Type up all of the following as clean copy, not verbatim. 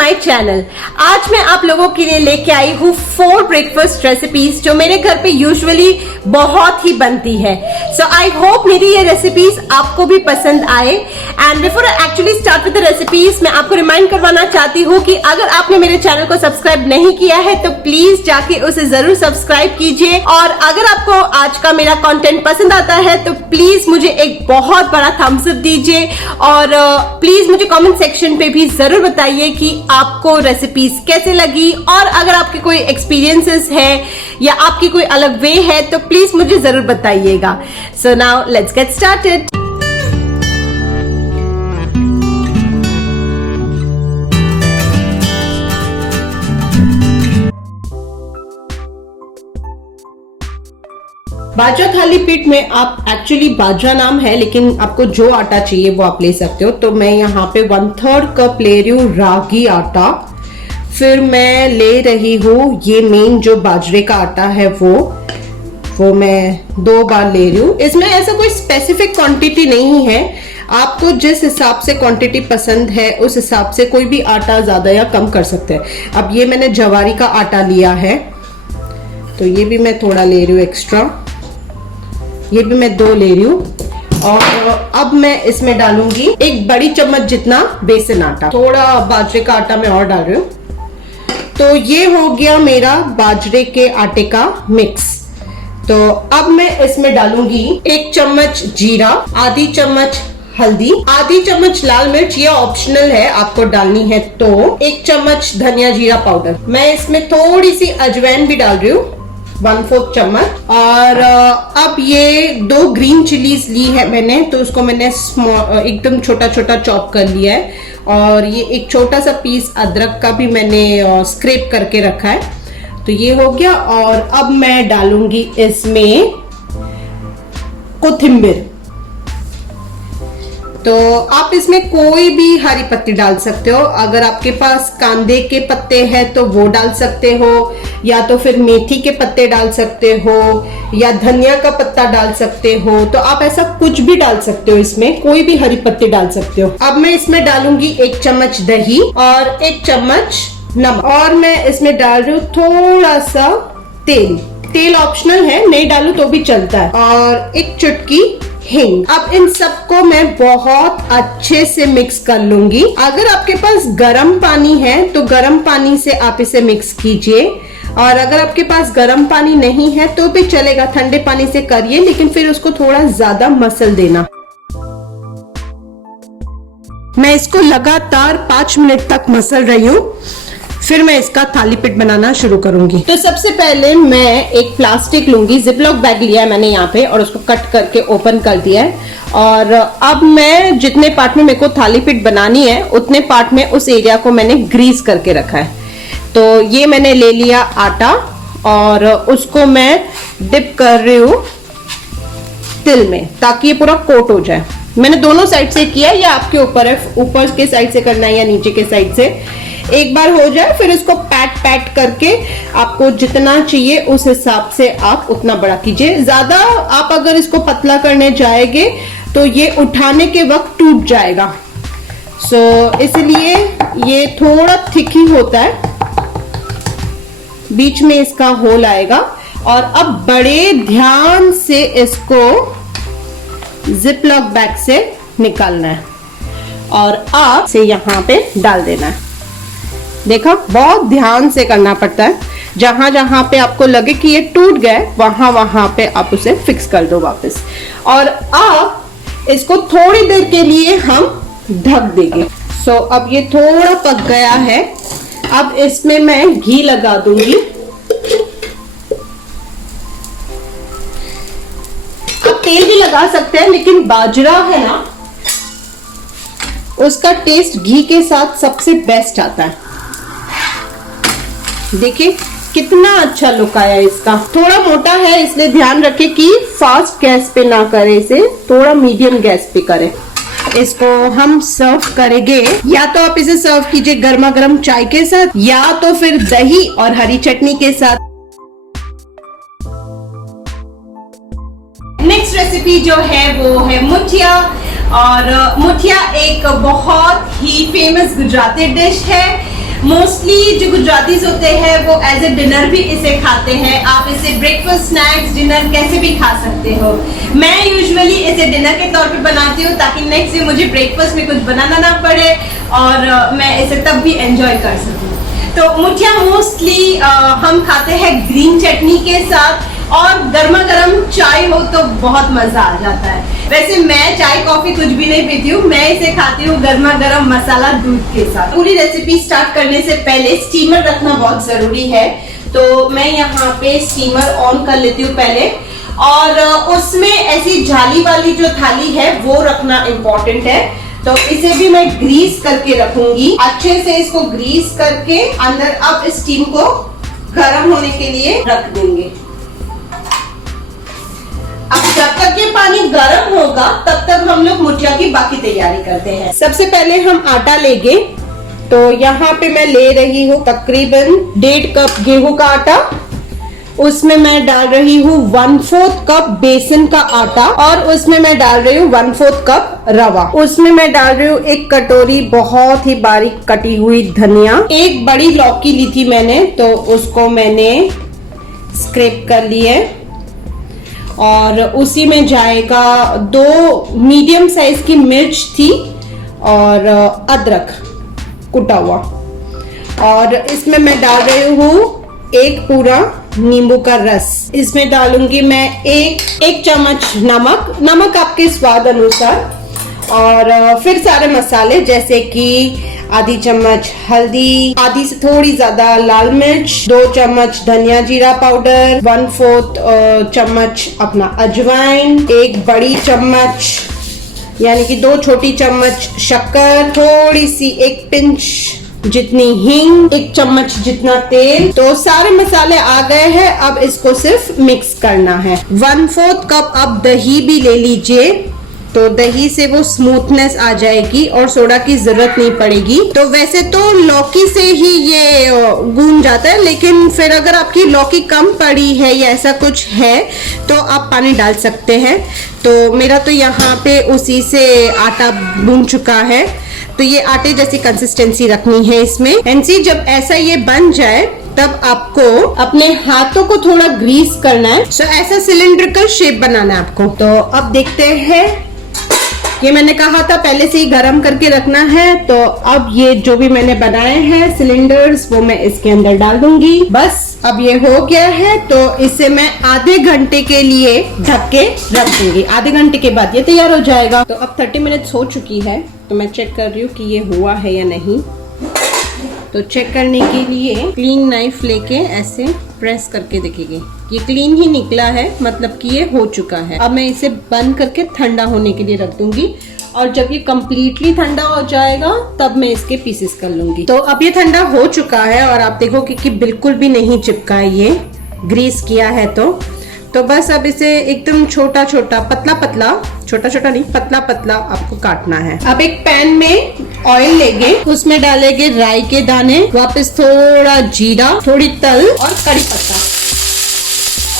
My channel. आज मैं आप लोगों के लिए लेके आई हूँ 4 ब्रेकफास्ट रेसिपीज जो मेरे घर पे यूजुअली बहुत ही बनती है। सो आई होप मेरी ये रेसिपीज आपको भी पसंद आए। And before I actually start with the recipes, मैं आपको रिमाइंड करवाना चाहती हूँ कि अगर आपने मेरे चैनल को सब्सक्राइब नहीं किया है तो प्लीज जाके उसे जरूर सब्सक्राइब कीजिए। और अगर आपको आज का मेरा कंटेंट पसंद आता है तो प्लीज मुझे एक बहुत बड़ा थम्स अप दीजिए और प्लीज मुझे कमेंट सेक्शन पे भी जरूर बताइए कि आपको रेसिपीज कैसे लगी। और अगर आपके कोई एक्सपीरियंसेस है या आपकी कोई अलग वे है तो प्लीज मुझे जरूर बताइएगा। So now let's get started. Bajra thalipeeth में आप एक्चुअली बाजरा नाम है लेकिन आपको जो आटा चाहिए वो आप ले सकते हो। तो मैं यहाँ पे 1/3 कप ले रही हूँ रागी आटा। फिर मैं ले रही हूँ ये मेन जो बाजरे का आटा है वो मैं 2 बार ले रही हूँ। इसमें ऐसा कोई स्पेसिफिक क्वांटिटी नहीं है, आपको जिस हिसाब से क्वांटिटी पसंद है उस हिसाब से कोई भी आटा ज्यादा या कम कर सकते हैं। अब ये मैंने जवारी का आटा लिया है तो ये भी मैं थोड़ा ले रही हूँ एक्स्ट्रा, ये भी मैं 2 ले रही हूँ। और अब मैं इसमें डालूंगी 1 बड़ी चम्मच जितना बेसन आटा, थोड़ा बाजरे का आटा मैं और डाल रही हूँ। तो ये हो गया मेरा बाजरे के आटे का मिक्स। तो अब मैं इसमें डालूंगी 1 चम्मच जीरा, आधी चम्मच हल्दी, आधी चम्मच लाल मिर्च, ये ऑप्शनल है, आपको डालनी है तो 1 चम्मच धनिया जीरा पाउडर। मैं इसमें थोड़ी सी अजवाइन भी डाल रही हूँ, 1/4 चम्मच। और अब ये 2 ग्रीन चिलीज ली है मैंने, तो उसको मैंने एकदम छोटा छोटा चॉप कर लिया है। और ये एक छोटा सा पीस अदरक का भी मैंने स्क्रैप करके रखा है। तो ये हो गया। और अब मैं डालूंगी इसमें कोथिम्बिर। तो आप इसमें कोई भी हरी पत्ती डाल सकते हो, अगर आपके पास कांदे के पत्ते हैं तो वो डाल सकते हो, या तो फिर मेथी के पत्ते डाल सकते हो, या धनिया का पत्ता डाल सकते हो। तो आप ऐसा कुछ भी डाल सकते हो, इसमें कोई भी हरी पत्ती डाल सकते हो। अब मैं इसमें डालूंगी 1 चम्मच दही और 1 चम्मच नमक। और मैं इसमें डाल रही हूँ थोड़ा सा तेल ऑप्शनल है, नहीं डालू तो भी चलता है, और 1 चुटकी हिंग। अब इन सबको मैं बहुत अच्छे से मिक्स कर लूंगी। अगर आपके पास गर्म पानी है तो गर्म पानी से आप इसे मिक्स कीजिए, और अगर आपके पास गर्म पानी नहीं है तो भी चलेगा, ठंडे पानी से करिए, लेकिन फिर उसको थोड़ा ज्यादा मसल देना। मैं इसको लगातार 5 मिनट तक मसल रही हूँ, फिर मैं इसका थाली पीठ बनाना शुरू करूंगी। तो सबसे पहले मैं एक प्लास्टिक लूंगी, जिपलॉक बैग लिया है मैंने यहाँ पे, और उसको कट करके ओपन कर दिया है। और अब मैं जितने पार्ट में मेरे को थाली पीठ बनानी है उतने पार्ट में उस एरिया को मैंने ग्रीस करके रखा है। तो ये मैंने ले लिया आटा और उसको मैं डिप कर रही हूँ तिल में, ताकि ये पूरा कोट हो जाए। मैंने दोनों साइड से किया, या आपके ऊपर है, ऊपर के साइड से करना है या नीचे के साइड से। एक बार हो जाए फिर इसको पैट करके आपको जितना चाहिए उस हिसाब से आप उतना बड़ा कीजिए। ज्यादा आप अगर इसको पतला करने जाएंगे तो ये उठाने के वक्त टूट जाएगा। इसलिए ये थोड़ा थिक ही होता है, बीच में इसका होल आएगा। और अब बड़े ध्यान से इसको जिपलॉक बैग से निकालना है और आप से यहाँ पे डाल देना है। देखा, बहुत ध्यान से करना पड़ता है। जहां जहां पे आपको लगे कि ये टूट गए वहां पे आप उसे फिक्स कर दो वापस। और अब इसको थोड़ी देर के लिए हम ढक देंगे। अब ये थोड़ा पक गया है। अब इसमें मैं घी लगा दूंगी। आप तेल भी लगा सकते हैं, लेकिन बाजरा है ना, उसका टेस्ट घी के साथ सबसे बेस्ट आता है। देखिए कितना अच्छा लुक आया इसका। थोड़ा मोटा है इसलिए ध्यान रखें कि फास्ट गैस पे ना करें, इसे थोड़ा मीडियम गैस पे करें। इसको हम सर्व करेंगे, या तो आप इसे सर्व कीजिए गर्मा गर्म चाय के साथ, या तो फिर दही और हरी चटनी के साथ। नेक्स्ट रेसिपी जो है वो है मुठिया। और मुठिया एक बहुत ही फेमस गुजराती डिश है। मोस्टली जो गुजरातीज होते हैं वो एज ए डिनर भी इसे खाते हैं। आप इसे ब्रेकफास्ट, स्नैक्स, डिनर कैसे भी खा सकते हो। मैं यूजुअली इसे डिनर के तौर पे बनाती हूँ ताकि नेक्स्ट डे मुझे ब्रेकफास्ट में कुछ बनाना ना पड़े और मैं इसे तब भी एंजॉय कर सकूँ। तो मुठिया मोस्टली हम खाते हैं ग्रीन चटनी के साथ और गर्मा गर्म चाय हो तो बहुत मजा आ जाता है। वैसे मैं चाय कॉफी कुछ भी नहीं पीती हूँ, मैं इसे खाती हूँ गर्मा गर्म मसाला दूध के साथ। पूरी रेसिपी स्टार्ट करने से पहले स्टीमर रखना बहुत जरूरी है, तो मैं यहाँ पे स्टीमर ऑन कर लेती हूँ पहले, और उसमें ऐसी जाली वाली जो थाली है वो रखना इम्पोर्टेंट है। तो इसे भी मैं ग्रीस करके रखूंगी, अच्छे से इसको ग्रीस करके अंदर अब स्टीम को गर्म होने के लिए रख देंगे। अब जब तक ये पानी गर्म होगा तब तक हम लोग मुठिया की बाकी तैयारी करते हैं। सबसे पहले हम आटा लेंगे, तो यहाँ पे मैं ले रही हूँ तकरीबन 1.5 कप गेहूं का आटा। उसमें मैं डाल रही हूँ 1/4 कप बेसन का आटा और उसमें मैं डाल रही हूँ 1/4 कप रवा। उसमें मैं डाल रही हूँ 1 कटोरी बहुत ही बारीक कटी हुई धनिया। एक बड़ी लौकी ली थी मैंने, तो उसको मैंने स्क्रैप कर लिया और उसी में जाएगा 2 मीडियम साइज की मिर्च थी और अदरक कुटा हुआ, और इसमें मैं डाल रही हूँ 1 पूरा नींबू का रस। इसमें डालूंगी मैं एक चम्मच नमक आपके स्वाद अनुसार, और फिर सारे मसाले जैसे कि आधी चम्मच हल्दी, आधी से थोड़ी ज्यादा लाल मिर्च, 2 चम्मच धनिया जीरा पाउडर, 1/4 चम्मच अपना अजवाइन, 1 बड़ी चम्मच यानी कि 2 छोटी चम्मच शक्कर, थोड़ी सी 1 पिंच जितनी हींग, 1 चम्मच जितना तेल। तो सारे मसाले आ गए हैं, अब इसको सिर्फ मिक्स करना है। 1/4 कप अब दही भी ले लीजिए, तो दही से वो स्मूथनेस आ जाएगी और सोडा की जरूरत नहीं पड़ेगी। तो वैसे तो लौकी से ही ये गूंज जाता है, लेकिन फिर अगर आपकी लौकी कम पड़ी है या ऐसा कुछ है तो आप पानी डाल सकते हैं। तो मेरा तो यहाँ पे उसी से आटा गूंज चुका है, तो ये आटे जैसी कंसिस्टेंसी रखनी है इसमें। एंड जब ऐसा ये बन जाए तब आपको अपने हाथों को थोड़ा ग्रीस करना है। सो ऐसा सिलेंड्रिकल शेप बनाना है आपको। तो अब देखते हैं, ये मैंने कहा था पहले से ही गरम करके रखना है। तो अब ये जो भी मैंने बनाए हैं सिलेंडर्स वो मैं इसके अंदर डाल दूंगी। बस अब ये हो गया है, तो इसे मैं आधे घंटे के लिए ढक के रख दूंगी। आधे घंटे के बाद ये तैयार हो जाएगा। तो अब 30 मिनट्स हो चुकी है, तो मैं चेक कर रही हूँ कि ये हुआ है या नहीं। तो चेक करने के लिए क्लीन नाइफ लेके ऐसे प्रेस करके देखेंगे, ये क्लीन ही निकला है, मतलब कि ये हो चुका है। अब मैं इसे बंद करके ठंडा होने के लिए रख दूंगी, और जब ये कम्प्लीटली ठंडा हो जाएगा तब मैं इसके पीसेस कर लूंगी। तो अब ये ठंडा हो चुका है और आप देखोगे कि बिल्कुल भी नहीं चिपका है, ये ग्रीस किया है। तो बस अब इसे एकदम छोटा छोटा नहीं पतला पतला आपको काटना है। अब एक पैन में ऑयल लेंगे, उसमें डालेंगे राई के दाने, वापस थोड़ा जीरा, थोड़ी तल और कड़ी पत्ता।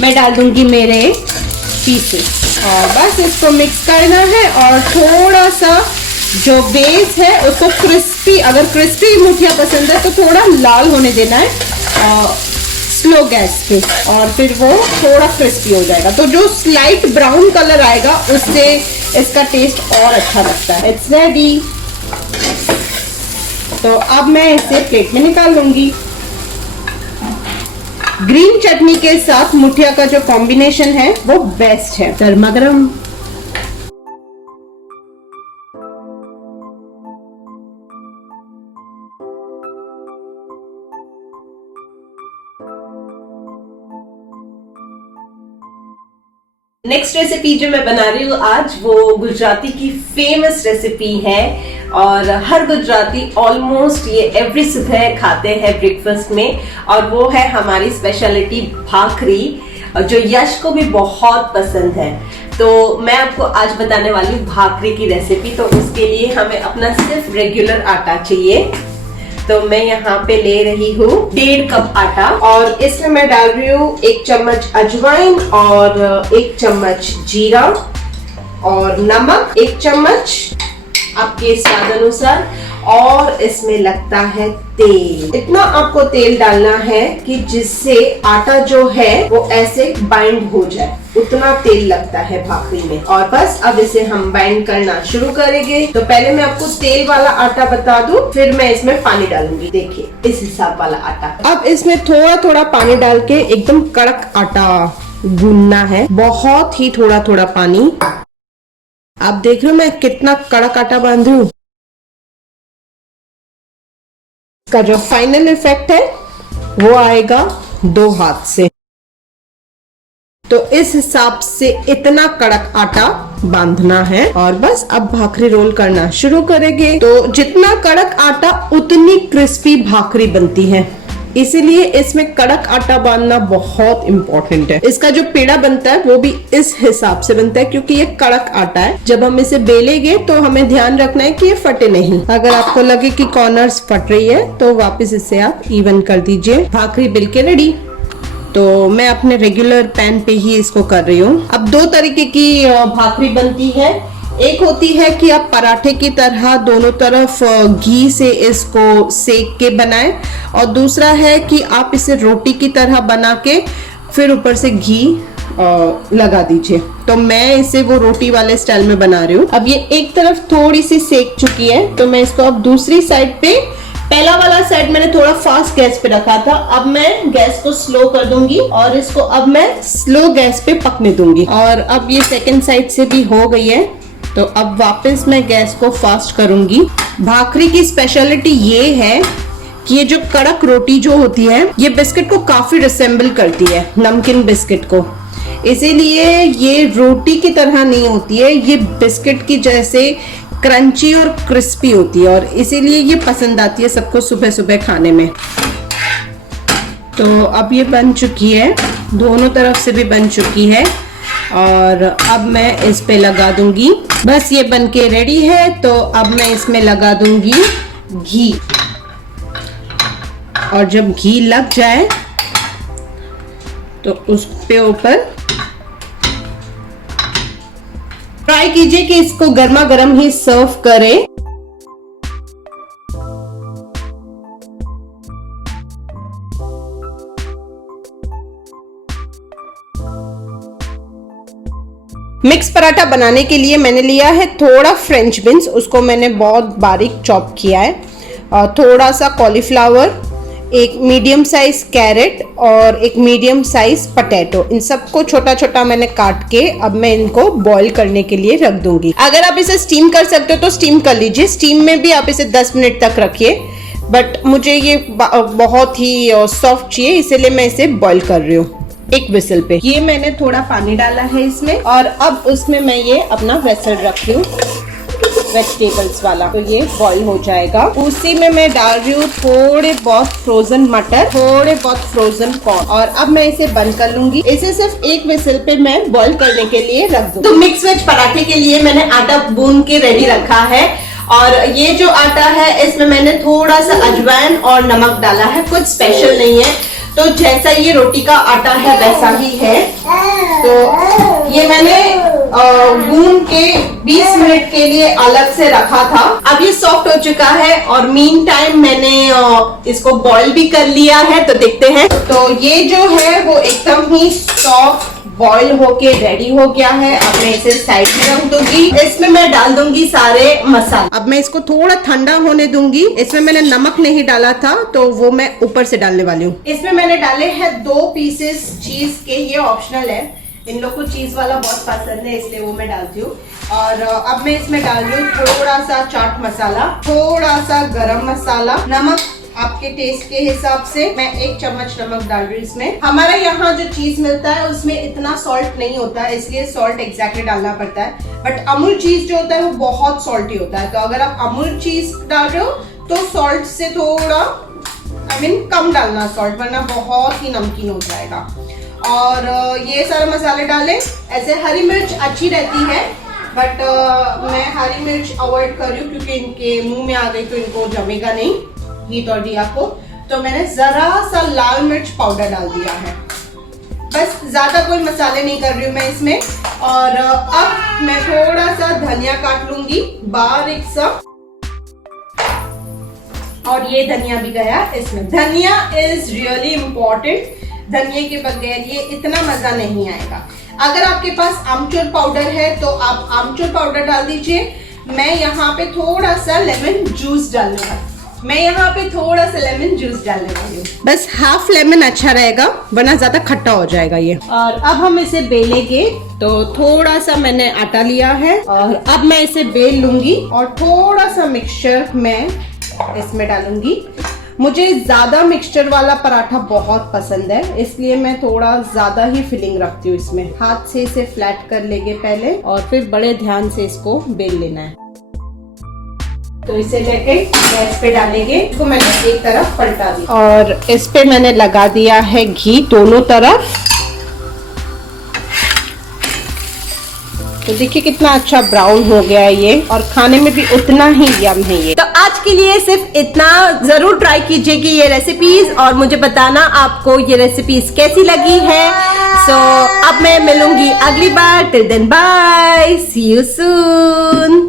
मैं डाल दूंगी मेरे पीसेस और बस इसको मिक्स करना है, और थोड़ा सा जो बेस है उसको क्रिस्पी, अगर क्रिस्पी मुठिया पसंद है तो थोड़ा लाल होने देना है और स्लो गैस पे, और फिर वो थोड़ा क्रिस्पी हो जाएगा। तो जो स्लाइट ब्राउन कलर आएगा उससे इसका टेस्ट और अच्छा लगता है। It's ready. तो अब मैं इसे प्लेट में निकाल लूंगी। ग्रीन चटनी के साथ मुठिया का जो कॉम्बिनेशन है वो बेस्ट है, गर्मा गर्म। नेक्स्ट रेसिपी जो मैं बना रही हूँ आज, वो गुजराती की फेमस रेसिपी है, और हर गुजराती ऑलमोस्ट ये एवरी सुबह खाते हैं ब्रेकफास्ट में, और वो है हमारी स्पेशलिटी भाकरी, जो यश को भी बहुत पसंद है। तो मैं आपको आज बताने वाली हूँ भाकरी की रेसिपी। तो उसके लिए हमें अपना सिर्फ रेगुलर आटा चाहिए। तो मैं यहाँ पे ले रही हूँ 1.5 कप आटा, और इसमें मैं डाल रही हूँ 1 चम्मच अजवाइन और 1 चम्मच जीरा और नमक 1 चम्मच आपके स्वाद अनुसार, और इसमें लगता है तेल। इतना आपको तेल डालना है कि जिससे आटा जो है वो ऐसे बाइंड हो जाए, उतना तेल लगता है भाखरी में। और बस अब इसे हम बाइंड करना शुरू करेंगे। तो पहले मैं आपको तेल वाला आटा बता दूं, फिर मैं इसमें पानी डालूंगी। देखिए इस हिसाब वाला आटा। अब इसमें थोड़ा थोड़ा पानी डाल के एकदम कड़क आटा गूंदना है, बहुत ही थोड़ा थोड़ा पानी। आप देख रहे हो मैं कितना कड़क आटा बांध रही हूँ। इसका जो फाइनल इफेक्ट है वो आएगा 2 हाथ से। तो इस हिसाब से इतना कड़क आटा बांधना है और बस अब भाखरी रोल करना शुरू करेंगे। तो जितना कड़क आटा उतनी क्रिस्पी भाखरी बनती है, इसीलिए इसमें कड़क आटा बांधना बहुत इंपॉर्टेंट है। इसका जो पेड़ा बनता है वो भी इस हिसाब से बनता है, क्योंकि ये कड़क आटा है। जब हम इसे बेलेंगे तो हमें ध्यान रखना है कि ये फटे नहीं। अगर आपको लगे कि कॉर्नर्स फट रही है तो वापस इसे आप इवन कर दीजिए। भाखरी बेल के रेडी। तो मैं अपने रेगुलर पैन पे ही इसको कर रही हूँ। अब 2 तरीके की भाखरी बनती है। एक होती है कि आप पराठे की तरह दोनों तरफ घी से इसको सेक के बनाएं, और दूसरा है कि आप इसे रोटी की तरह बना के फिर ऊपर से घी लगा दीजिए। तो मैं इसे वो रोटी वाले स्टाइल में बना रही हूँ। अब ये एक तरफ थोड़ी सी सेक चुकी है, तो मैं इसको अब दूसरी साइड पे, पहला वाला साइड मैंने थोड़ा फास्ट गैस पे रखा था, अब मैं गैस को स्लो कर दूंगी और इसको अब मैं स्लो गैस पे पकने दूंगी। और अब ये सेकंड साइड से भी हो गई है, तो अब वापस मैं गैस को फास्ट करूंगी। भाखरी की स्पेशलिटी ये है कि ये जो कड़क रोटी जो होती है ये बिस्किट को काफी रिसेंबल करती है, नमकीन बिस्किट को। इसीलिए ये रोटी की तरह नहीं होती है, ये बिस्किट की जैसे क्रंची और क्रिस्पी होती है, और इसीलिए ये पसंद आती है सबको सुबह सुबह खाने में। तो अब ये बन चुकी है, दोनों तरफ से भी बन चुकी है, और अब मैं इस पे लगा दूंगी। बस ये बन के रेडी है। तो अब मैं इसमें लगा दूंगी घी, और जब घी लग जाए तो उस पे ऊपर ट्राई कीजिए कि इसको गर्मा गर्म ही सर्व करें। मिक्स पराठा बनाने के लिए मैंने लिया है थोड़ा फ्रेंच बीन्स, उसको मैंने बहुत बारीक चॉप किया है, थोड़ा सा कॉलीफ्लावर, एक मीडियम साइज कैरेट और एक मीडियम साइज पटेटो। इन सबको छोटा छोटा मैंने काट के अब मैं इनको बॉईल करने के लिए रख दूंगी। अगर आप इसे स्टीम कर सकते हो तो स्टीम कर लीजिए, स्टीम में भी आप इसे 10 मिनट तक रखिए, बट मुझे ये बहुत ही सॉफ्ट चाहिए, इसीलिए मैं इसे बॉईल कर रही हूँ एक विसल पे। ये मैंने थोड़ा पानी डाला है इसमें, और अब उसमें मैं ये अपना वेसल रख रही हूँ वेजिटेबल्स वाला, तो ये बॉईल हो जाएगा। उसी में मैं डाल रही हूँ थोड़े बहुत फ्रोजन मटर, थोड़े बहुत फ्रोजन कॉर्न, और अब मैं इसे बंद कर लूंगी। इसे सिर्फ एक विसल पे मैं बॉईल करने के लिए रख दूंगी। तो मिक्स वेज पराठे के लिए मैंने आटा गूंद के रेडी रखा है, और ये जो आटा है इसमें मैंने थोड़ा सा अजवाइन और नमक डाला है, कुछ स्पेशल नहीं है। तो जैसा ये रोटी का आटा है वैसा ही है। तो ये मैंने गूंद के 20 मिनट के लिए अलग से रखा था। अब ये सॉफ्ट हो चुका है, और मीन टाइम मैंने इसको बॉईल भी कर लिया है, तो देखते हैं। तो ये जो है वो एकदम ही सॉफ्ट बॉईल होके रेडी हो गया है। अब मैं इसे साइड में रख दूंगी। इसमें मैं डाल दूंगी सारे मसाले। अब मैं इसको थोड़ा ठंडा होने दूंगी। इसमें मैंने नमक नहीं डाला था, तो वो मैं ऊपर से डालने वाली हूँ। इसमें मैंने डाले हैं 2 पीसेस चीज के, ये ऑप्शनल है, इन लोग को चीज वाला बहुत पसंद है इसलिए वो मैं डालती हूँ। और अब मैं इसमें डाल रही हूँ थोड़ा सा चाट मसाला, थोड़ा सा गरम मसाला, नमक आपके टेस्ट के हिसाब से मैं 1 चम्मच नमक डाल रही हूँ इसमें। हमारे यहाँ जो चीज मिलता है उसमें इतना सॉल्ट नहीं होता है, इसलिए सॉल्ट एग्जैक्टली डालना पड़ता है। बट अमूल चीज जो होता है वो बहुत सॉल्टी होता है, तो अगर आप अमूल चीज डाल रहे हो तो सॉल्ट से थोड़ा कम डालना सॉल्ट, वरना बहुत ही नमकीन हो जाएगा। और ये सारे मसाले डालें। ऐसे हरी मिर्च अच्छी रहती है, बट मैं हरी मिर्च अवॉइड कर रही हूँ क्योंकि इनके मुंह में आ गई तो इनको जमेगा नहीं हीट और दिया को। तो मैंने जरा सा लाल मिर्च पाउडर डाल दिया है, बस ज्यादा कोई मसाले नहीं कर रही हूँ मैं इसमें। और अब मैं थोड़ा सा धनिया काट लूंगी बारीक सा, और ये धनिया भी गया इसमें। धनिया इज रियली इम्पोर्टेंट, धनिया के बगैर ये इतना मजा नहीं आएगा। अगर आपके पास आमचूर पाउडर है तो आप आमचूर पाउडर डाल दीजिए। मैं यहाँ पे थोड़ा सा लेमन जूस डालने वाली हूँ। बस हाफ लेमन अच्छा रहेगा, वरना ज्यादा खट्टा हो जाएगा ये। और अब हम इसे बेलेंगे, तो थोड़ा सा मैंने आटा लिया है और अब मैं इसे बेल लूंगी और थोड़ा सा मिक्सचर मैं इसमें डालूंगी। मुझे ज्यादा मिक्सचर वाला पराठा बहुत पसंद है, इसलिए मैं थोड़ा ज्यादा ही फिलिंग रखती हूँ इसमें। हाथ से इसे फ्लैट कर लेंगे पहले और फिर बड़े ध्यान से इसको बेल लेना है। तो इसे लेके गैस पे डालेंगे। इसको मैंने एक तरफ पलटा दिया और इस पे मैंने लगा दिया है घी दोनों तरफ। तो देखिए कितना अच्छा ब्राउन हो गया है ये, और खाने में भी उतना ही यम है ये। तो आज के लिए सिर्फ इतना। जरूर ट्राई कीजिएगा ये रेसिपीज और मुझे बताना आपको ये रेसिपीज कैसी लगी है। सो अब मैं मिलूंगी अगली बार। Till then bye, see you soon.